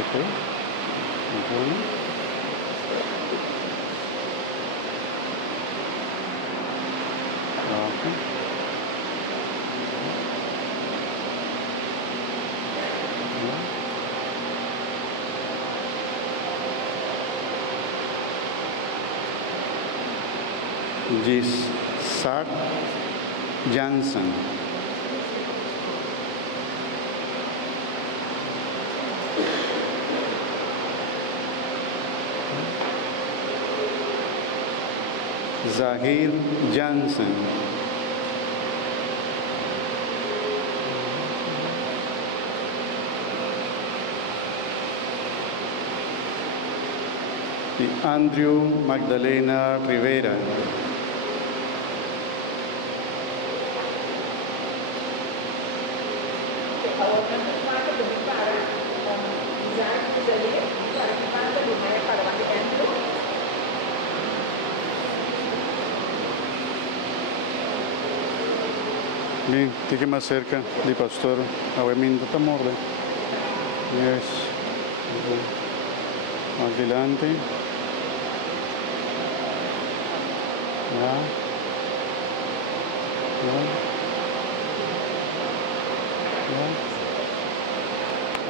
Ito. Ito. Okay. Gisart Jansen. Zahir Jansen. Y Andrew Magdalena Rivera. Bien, tique más cerca di pastor. Aweminto tamorre. Yes. Adelante. Ya. Ya. Ya.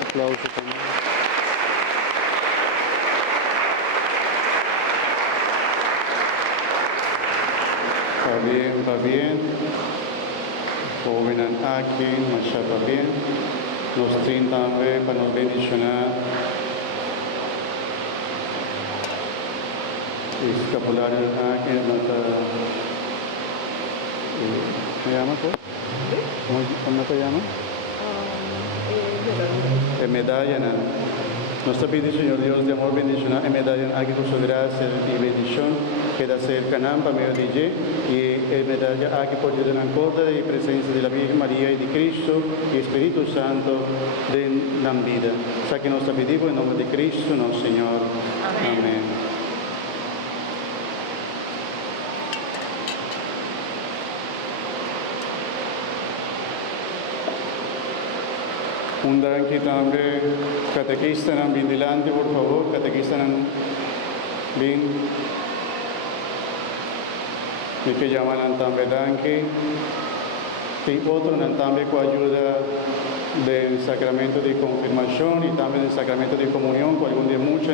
Aplauso también. Va bien, va bien. Joven aquí, Machado bien. Nos también para nos bendicionar. Escapulario aquí, ¿me llama pues? ¿Cómo te llama? Medalla. Nuestra pide, Señor Dios, de amor, bendición, medalla aquí con su gracia y bendición, que da cerca para medio de ella, y medalla aquí por ayuda en corda y presencia de la Virgen María y de Cristo y Espíritu Santo de la vida. O sea que nos pedimos en nombre de Cristo, nuestro Señor. Amén. Un danke también, catequista, bien delante, por favor, catequista, bien. Y que llaman también danke. Y otro también con ayuda del sacramento de confirmación y también del sacramento de comunión, con algún día mucho,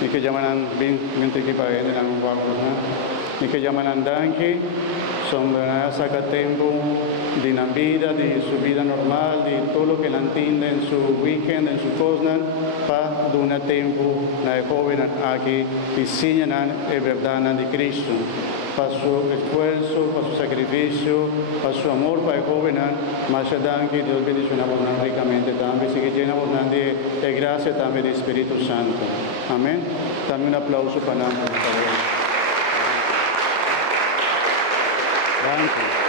y que llaman bien, que para él, y que llaman danke, son saca tiempo de la vida, de su vida normal, de todo lo que la entiende en su weekend, en su cosa, para dar tiempo a la joven aquí y enseñan la verdad de Cristo, para su esfuerzo, para su sacrificio, para su amor para el joven, más allá que Dios bendiga ricamente también, sigue llena de gracia también del Espíritu Santo. Amén. También un aplauso para nosotros. Gracias.